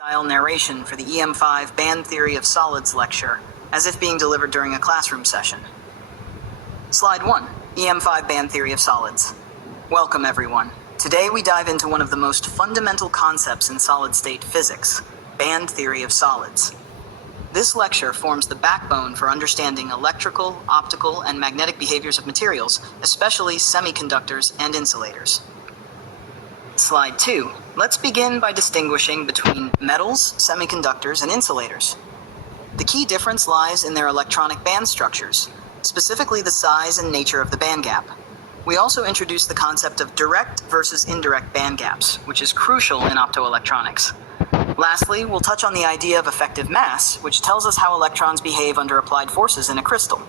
style narration for the EM5 Band Theory of Solids lecture, as if being delivered during a classroom session. Slide 1, EM5 Band Theory of Solids. Welcome everyone. Today we dive into one of the most fundamental concepts in solid-state physics, band theory of solids. This lecture forms the backbone for understanding electrical, optical, and magnetic behaviors of materials, especially semiconductors and insulators. Slide 2. Let's begin by distinguishing between metals, semiconductors, and insulators. The key difference lies in their electronic band structures, specifically the size and nature of the band gap. We also introduce the concept of direct versus indirect band gaps, which is crucial in optoelectronics. Lastly, we'll touch on the idea of effective mass, which tells us how electrons behave under applied forces in a crystal.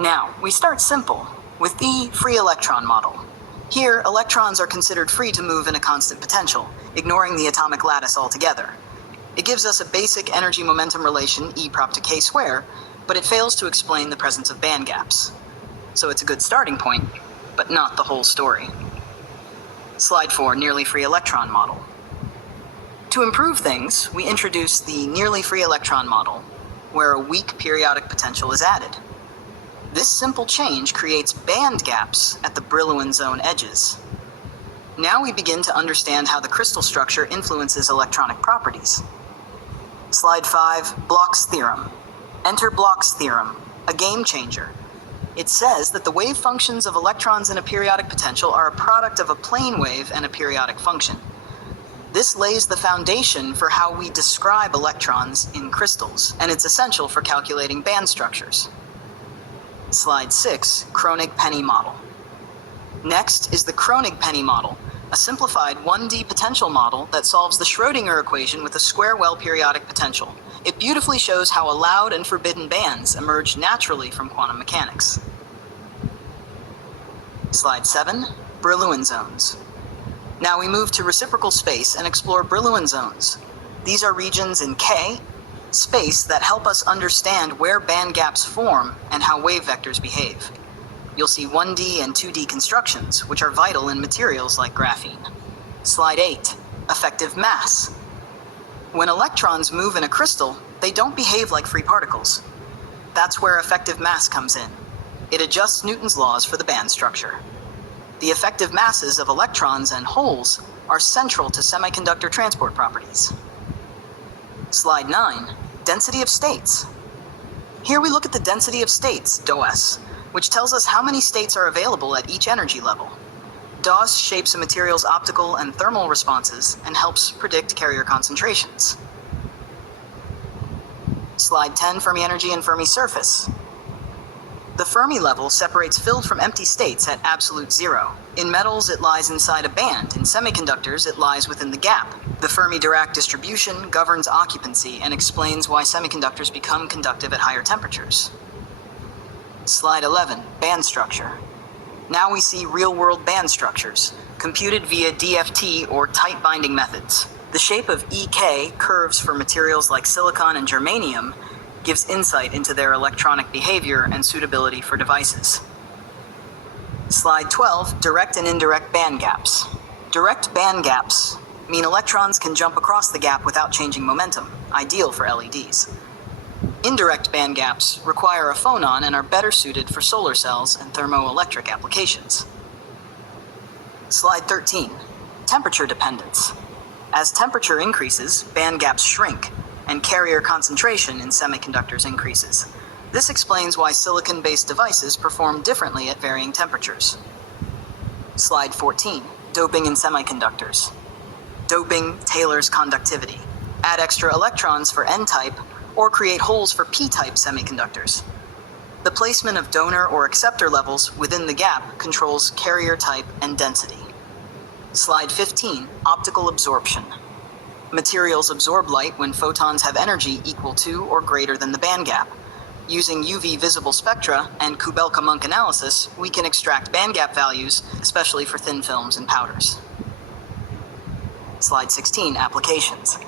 Now, we start simple, with the free electron model. Here, electrons are considered free to move in a constant potential, ignoring the atomic lattice altogether. It gives us a basic energy-momentum relation, E prop to k squared, but it fails to explain the presence of band gaps. So it's a good starting point, but not the whole story. Slide 4, nearly free electron model. To improve things, we introduce the nearly free electron model, where a weak periodic potential is added. This simple change creates band gaps at the Brillouin zone edges. Now we begin to understand how the crystal structure influences electronic properties. Slide 5, Bloch's theorem. Enter Bloch's theorem, a game changer. It says that the wave functions of electrons in a periodic potential are a product of a plane wave and a periodic function. This lays the foundation for how we describe electrons in crystals, and it's essential for calculating band structures. Slide 6, Kronig-Penney model. Next is the Kronig-Penney model, a simplified 1D potential model that solves the Schrödinger equation with a square-well periodic potential. It beautifully shows how allowed and forbidden bands emerge naturally from quantum mechanics. Slide 7, Brillouin zones. Now we move to reciprocal space and explore Brillouin zones. These are regions in K space that help us understand where band gaps form and how wave vectors behave. You'll see 1D and 2D constructions, which are vital in materials like graphene. Slide 8, effective mass. When electrons move in a crystal, they don't behave like free particles. That's where effective mass comes in. It adjusts Newton's laws for the band structure. The effective masses of electrons and holes are central to semiconductor transport properties. Slide 9, density of states. Here we look at the density of states, DOS, which tells us how many states are available at each energy level. DOS shapes a material's optical and thermal responses and helps predict carrier concentrations. Slide 10, Fermi energy and Fermi surface. The Fermi level separates filled from empty states at absolute zero. In metals, it lies inside a band. In semiconductors, it lies within the gap. The Fermi-Dirac distribution governs occupancy and explains why semiconductors become conductive at higher temperatures. Slide 11, band structure. Now we see real-world band structures, computed via DFT or tight binding methods. The shape of EK curves for materials like silicon and germanium gives insight into their electronic behavior and suitability for devices. Slide 12, direct and indirect band gaps. Direct band gaps mean electrons can jump across the gap without changing momentum, ideal for LEDs. Indirect band gaps require a phonon and are better suited for solar cells and thermoelectric applications. Slide 13, temperature dependence. As temperature increases, band gaps shrink, and carrier concentration in semiconductors increases. This explains why silicon-based devices perform differently at varying temperatures. Slide 14, doping in semiconductors. Doping tailors conductivity. Add extra electrons for N-type or create holes for P-type semiconductors. The placement of donor or acceptor levels within the gap controls carrier type and density. Slide 15, optical absorption. Materials absorb light when photons have energy equal to or greater than the band gap. Using UV visible spectra and Kubelka-Munk analysis, we can extract band gap values, especially for thin films and powders. Slide 16, applications.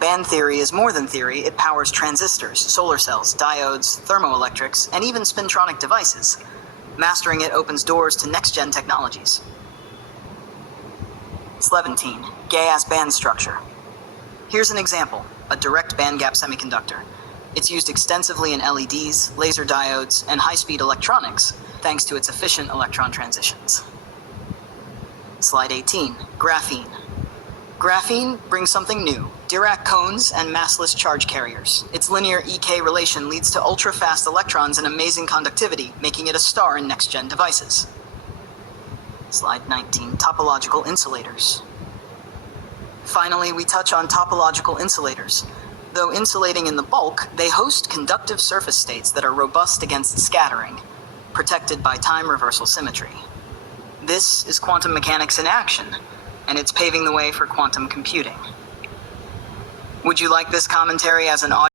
Band theory is more than theory. It powers transistors, solar cells, diodes, thermoelectrics, and even spintronic devices. Mastering it opens doors to next-gen technologies. 17. Gay-ass band structure. Here's an example, a direct bandgap semiconductor. It's used extensively in LEDs, laser diodes, and high-speed electronics, thanks to its efficient electron transitions. Slide 18. Graphene. Graphene brings something new, Dirac cones and massless charge carriers. Its linear EK relation leads to ultra-fast electrons and amazing conductivity, making it a star in next-gen devices. Slide 19. Topological insulators. Finally, we touch on topological insulators. Though insulating in the bulk, they host conductive surface states that are robust against scattering, protected by time reversal symmetry. This is quantum mechanics in action, and it's paving the way for quantum computing. Would you like this commentary as an audio?